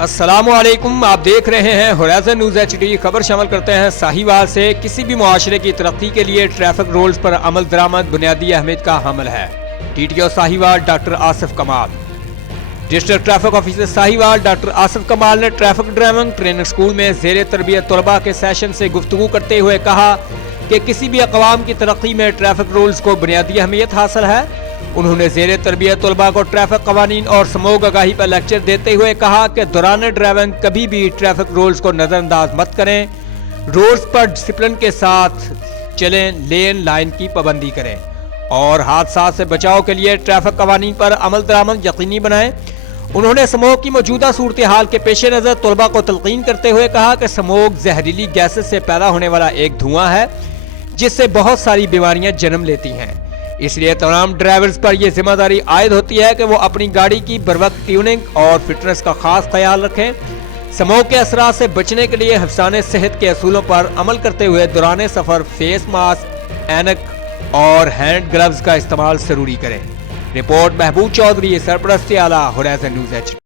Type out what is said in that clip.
अस्सलामुअलैकुम, आप देख रहे हैं होराइजन न्यूज़ HD। खबर शामिल करते हैं साहिवाल से। किसी भी मुआशरे की तरक्की के लिए ट्रैफिक रूल्स पर अमल दरामद बुनियादी अहमियत का हामिल है। TTO साहिवाल डॉक्टर आसिफ कमाल। District traffic officer Sahiwal doctor Asif कमाल ने ट्रैफिक ड्राइविंग ट्रेनिंग स्कूल में ज़ेर तरबियत तलबा के सेशन से गुफ्तगू करते हुए कहा कि किसी भी अक़वाम की तरक्की में ट्रैफिक रूल्स को बुनियादी अहमियत हासिल है। उन्होंने ज़ेर तरबियत तलबा को ट्रैफिक कवानीन और समूग आगाही पर लेक्चर देते हुए कहा कि दौरान ड्राइविंग कभी भी ट्रैफिक रूल्स को नज़रअंदाज मत करें, रोड्स पर डिसिप्लिन के साथ चलें, लेन लाइन की पाबंदी करें और हादसा से बचाव के लिए ट्रैफिक कवानीन पर अमल दरामद यकीनी बनाएं। उन्होंने स्मोक की मौजूदा सूरत हाल के पेश नज़र तलबा को तलकीन करते हुए कहा कि स्मोक जहरीली गैसेस से पैदा होने वाला एक धुआं है जिससे बहुत सारी बीमारियां जन्म लेती हैं। इसलिए तमाम ड्राइवर्स पर यह जिम्मेदारी आयद होती है कि वो अपनी गाड़ी की बरवक्त ट्यूनिंग और फिटनेस का खास ख्याल रखें। स्मोक के असरात से बचने के लिए हिफ्ज़ान सेहत के असूलों पर अमल करते हुए दौरान सफ़र फेस मास्क, ऐनक और हैंड ग्लव्स का इस्तेमाल ज़रूरी करें। रिपोर्ट महबूब चौधरी, सरपरस्ती आला, होराइजन न्यूज़ HD।